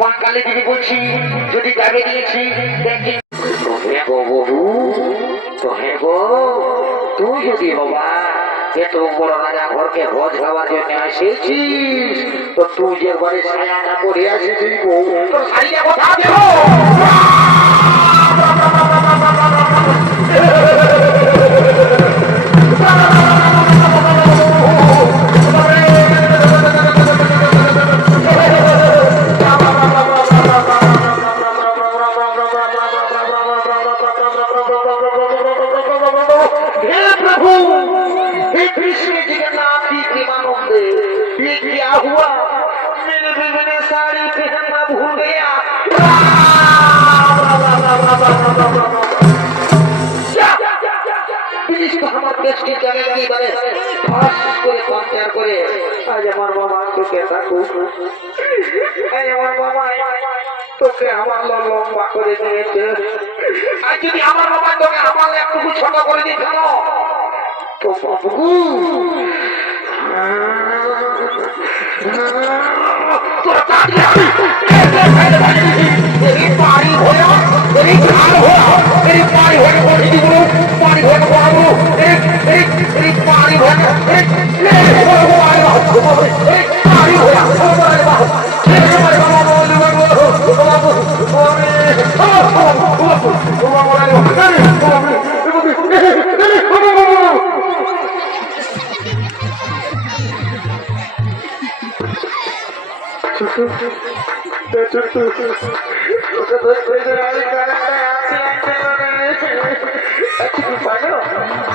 বাঙালি দিদি বলছি যদি যাবে দিয়েছি দেখি গো বহু তো হে গো তুই যদি বাবা এত বড় রাজা ঘরকে ভোজ খাওয়ার জন্য এসেছিস তো তুই যে ঘরে ছায়াটা পরে আসিস তোর শাড়িটা কোথা দেব তোকে আমার লম্বা করে দিয়েছে আর যদি আমার বাবা তোকে আমার একটু ছোট করে দিত তো বাবু পানি হয়ে পানি হয়ে পানি হয়ে পানি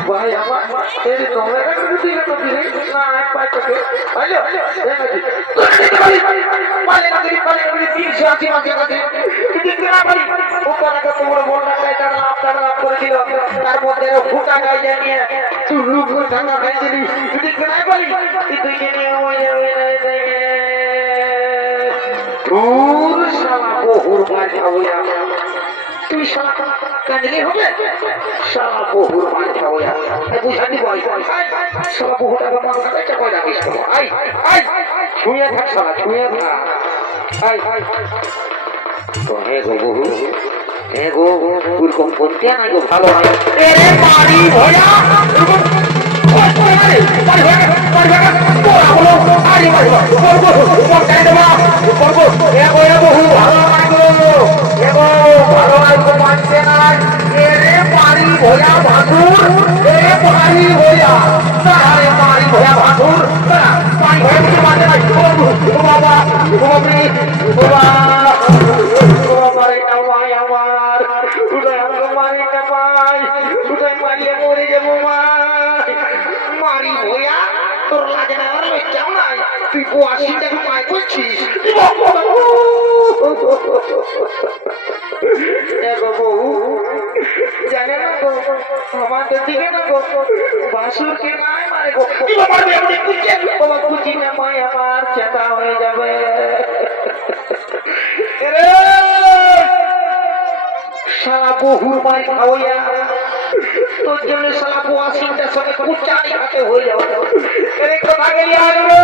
ভাই আমার তোমরা তার মধ্যে ফুটা গাই জানিয়ে ঠান্ডা খাই দিলি তোর শালা বহুর মাছ খাবো তুই শালা কাঁদলে হবে শালা বহুর মাছ খাবো বুঝানি বল শালা বহুটাকে মাছ খাবে কয় রাখিস আই আই ছুঁয়ে থাক শালা ছুঁয়ে থাক আই তো হে গো বহু হে গো ওরকম করতে না গো ভালো হয় এরে পানি ভয়া তোর লাগে না আর লজ্জাও নাই তুই ৮২ টাকা পাই করছিস জানে না গো আমাদের দিকে না গো বাসুরকে নাই মারে গো বাবা খুঁজি না মাই আমার চেতা হয়ে যাবে সারা বহুর মাই খাওয়া তোর জন্য সারা ৮২টার সঙ্গে কুচানি হাতে হয়ে যাবে এর কথা গেলি আসবে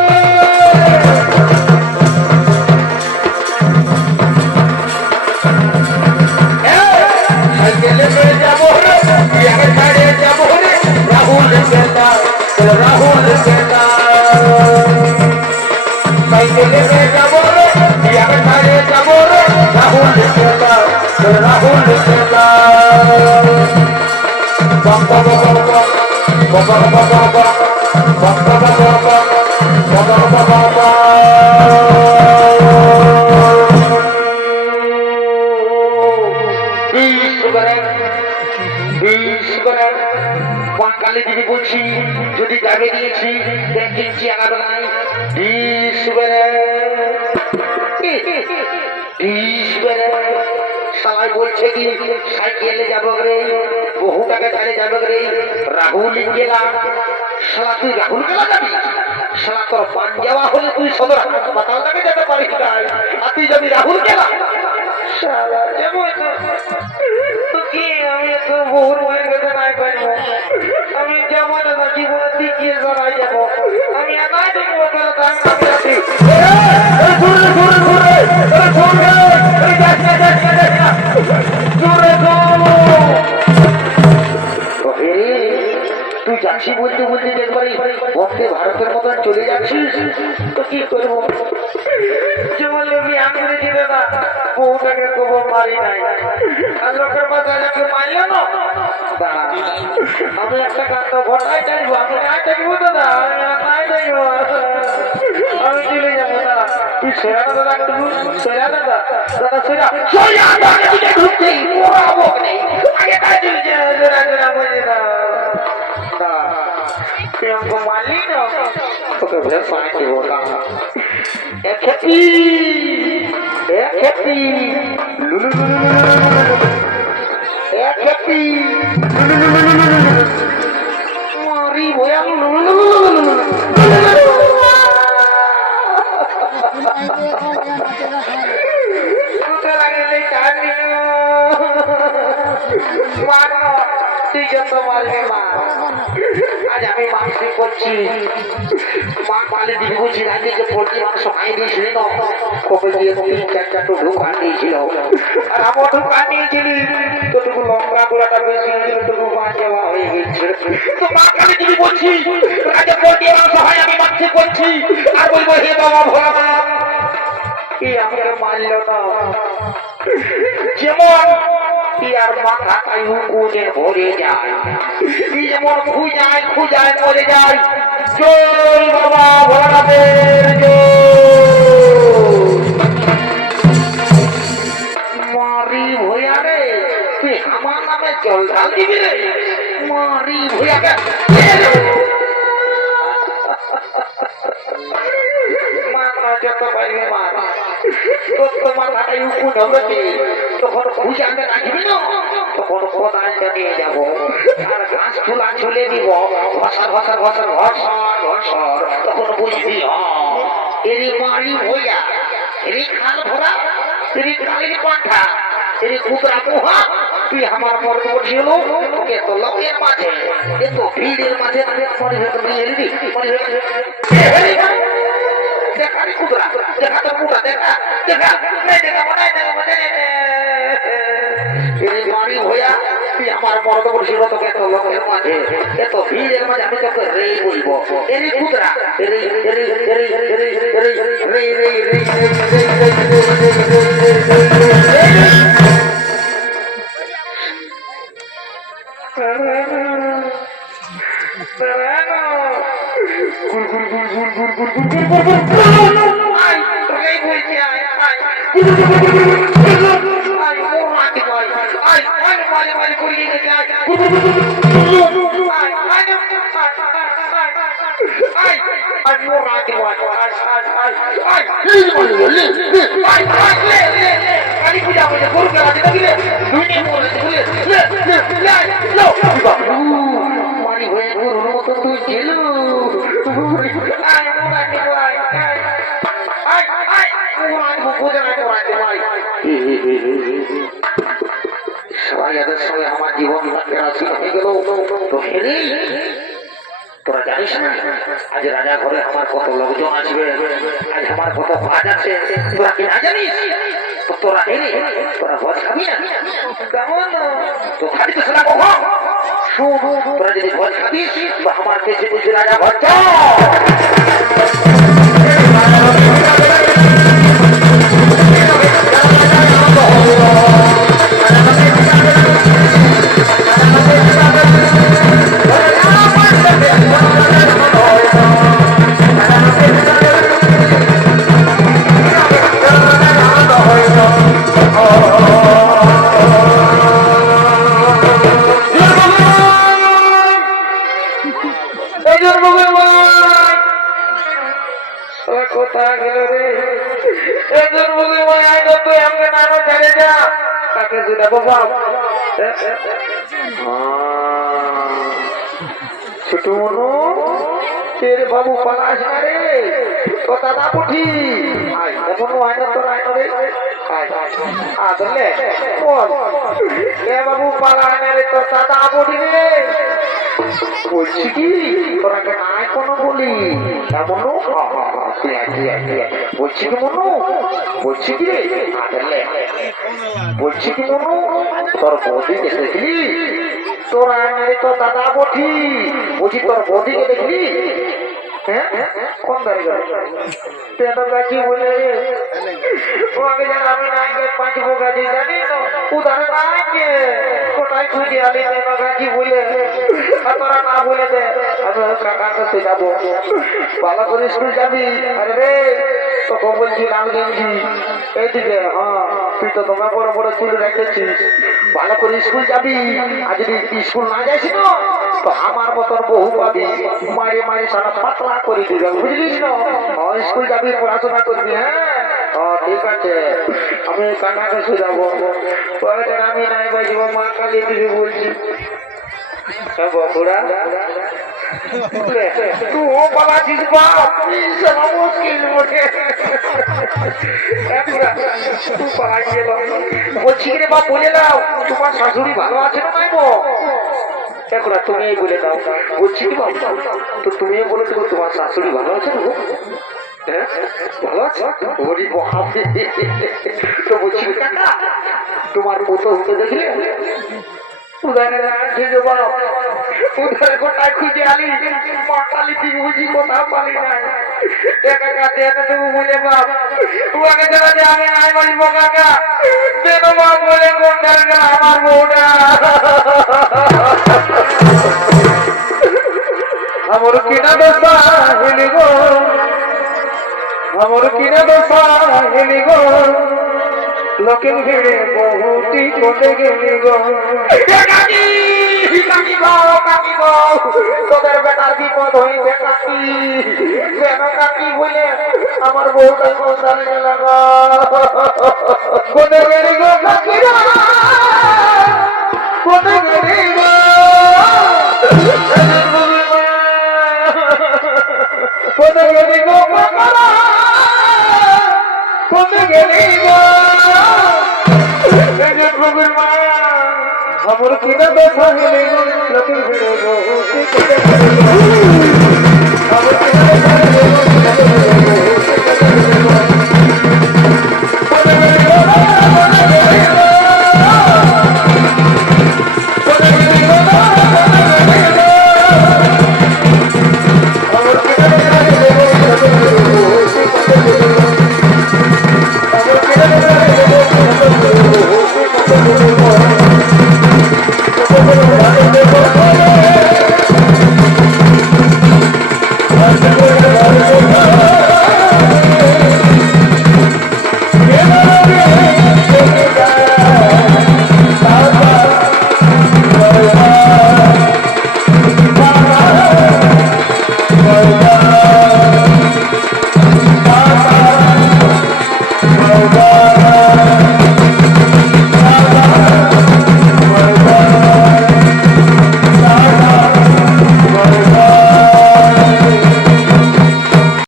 বাঙালি দিদি বলছি যদি যাবে দিয়েছি দেখছি আগাবে নাই সবাই বলছে কি সাইকেলে যাবো রে বহু টাকা ছাড়ে যাবে রে রাহুল গেলা শালা তুই রাহুল গেলা যাবি শালা তোর পান যাওয়া হলে তুই সদর হাসপাতালটাকে যেতে পারিস না আর তুই যাবি রাহুল গেলা শালা যেমন আমি তো বহুর হয়ে গেছে নাই পারবো আমি যেমন জীবনের দিকে জড়াই যাবো আমি একাই দেখবো যাচ্ছি বলতে বলতে একবারই বন্দে ভারতের মতন চলে যাচ্ছিস, তো কি করবো? যেমন লোকই আমি দিবে না, বউটাকে কবর মারি নাই, আর লোকের মাথায় যাকে মারল না। আমি একটা কাণ্ড ঘটাই চাইবো, আমি না চাইবো দাদা, আমি নাই চাইবো, আমি চলে যাবো দাদা। তুই সেরা দাদা, একটু সেরা দাদা, দাদা সেরা ঢুকছি আগে তাই দিয়েছে জোড়া জোড়া বলে না। তুই আমাকে মারলি না, তোকে ভেবে পানি দেবো না। খেপি খেপি লুলু খেপি মারি ভয়া তুই যত মারবি মা। আজ আমি মাংস করছি, মা পালে দিদি বলছি রাতে যে পোল্ট্রি মাংস খাই দিয়েছিলি না, কবে দিয়ে 3-4টা তো ঢুকান দিয়েছিল, আর আমার ঢুকান দিয়েছিলি তোটুকু লঙ্কা গুঁড়াটা বেশি হয়েছিল, তোটুকু মা যাওয়া হয়ে গেছে। তো মা পালে দিদি বলছি রাতে পোল্ট্রি মাংস খাই আমি মাংস করছি, আর বলবো হে বাবা ভোলা কি আমাকে মারল না। যেমন আর মাথাটাই উকুনে ভরে যায়, যেমন খুঁজায় খুঁজায় মরে যায়। জয় বাবা ভোলানাথের মারি ভইয়া রে, তুই আমার নামে জল ঢাল দিবি রে, মারি ভইয়াকে যত পারবে মার, তোর তো মাথাটাই উকুন হবে, তখন খুঁজাতে রাখবি না, তখন কোদালটা নিয়ে যাবো আর ঘাস চুলা চলে দিব, ঘষা ঘষা ঘষা ঘষর ঘষর, তখন বুঝবি এরই মারি ভইয়া, এরই খাল ভরা, এরই কালির পাঠা, এরই কুতরা পোহা, তুই আমার মর্দ বসিল তোকে তো লোকের মাঝে, এ তো ভিড়ের মাঝে মনে হয়ে নিয়ে এলি মনে হয়ে দেখারি কুতরা, দেখা তো কুটা, দেখা দেখা দেখা মনে মারি ভইয়া, তুই আমার মর্দ বসিল তোকে তো লোকের মাঝে, এ তো ভিড়ের মাঝে আমি তোকে রে বলবো, এরই কুতরা এরই এরই এরই এরই এরই রে রে রে মারি হয়ে গরুর মতো তুই ছিল, সবাই এদের সঙ্গে আমার জীবন রাশি হয়ে গেল। তো হেরে তোরা জানিস না আজ রাজা ঘরে আমার কত লোকজন আসবে, আজ আমার কত কাজ আছে, তোরা কি না জানিস? তোরা হেরে তোরা ভোজ খাবি না, কেমন তো খাবি তো শোনা কখন শুন, তোরা যদি ভোজ খাবিস তো আমার বেশি বেশি রাজা ঘর কোথায় গেল রে, একজন বুঝে তুই আমাকে নানো ছেড়ে যা, কাকে সেটা বাবা ছোট মনু তেরে বাবু পালাস না রে, তো দাদা পুঠি এখনো হয় না তোর আইন রে, আদলে এ বাবু পালাস না রে, তোর দাদা পুঠি রে, বলছি কি তোরাকে নাই কোনো বলি এমনও বলছি কি মনু, বলছি কি রে আদলে, বলছি কি মনু তোর বৌদি দেখেছিলি তোরা মেরে তো দাদা বঠি বুঝি তোর বদিকে দেখলি হ্যাঁ কোন দাঁড়িয়ে তেন গাছি বলে ও আমি জানি আমি নাই পাঁচবো গাছি জানি তো উদাহরণ আগে কোথায় খুঁজে আলি তেন গাছি বলে আর তোরা না বলে দে আমি কাকার কাছে যাবো ভালো করে স্কুল যাবি আরে রে তোকে বলছি নাম গেঞ্জি এইদিকে হ্যাঁ তুই তো তোমার বড় বড় চুল রেখেছিস ভালো করে স্কুল যাবি আর যদি স্কুল না যাইস না তো আমার মতন বহু পাবি মারে মারে সারা পাতলা করে দিবে বুঝলিস না স্কুল যাবি পড়াশোনা করবি হ্যাঁ ঠিক আছে আমি কাকা কাছে যাবো আমি নাই বাজব মা কালী দিদি বলছি বকুড়া তুই ও পালাছিস বাপ মুশকিল বটে তুই পালাই গেল বলছি রে বাপ বলে দাও তোমার শাশুড়ি ভালো আছে না নাই গো একুড়া তুমি বলে দাও বলছি কি বাপ তো তুমি বলে দেবো তোমার শাশুড়ি ভালো আছে না হ্যাঁ ভালো আছে ওরি বাপরে তো বলছি কাকা তোমার মতো হতে দেখলে উদারে রাখে বাপ উদারে কোথায় খুঁজে আলি মা কালী ঠিক বুঝি কোথাও পালি নাই একা কাছে এত তুমি বলে বাপ উহাকে যারা যে আমি নাই বলিব কাকা কেন বাপ বলে কোন দরকার আমার বউটা আমার কিনা দোষা হেলি গো আমার কিনা দোষা হেলি গো লোকের ভিড়ে বহুটি কোটে গেলি গো তোদের বেটার বিপদ হইবে কাকি কেন কাকি বলে আমার বউটা কোথায় গেল গো কোটে গেলি গো কাকিরা কোটে গেলি গো কোটে গেলি গো কাকারা কোটে গেলি গো আমার কিনা দেখা গেলে লোকের ভিড়ে গো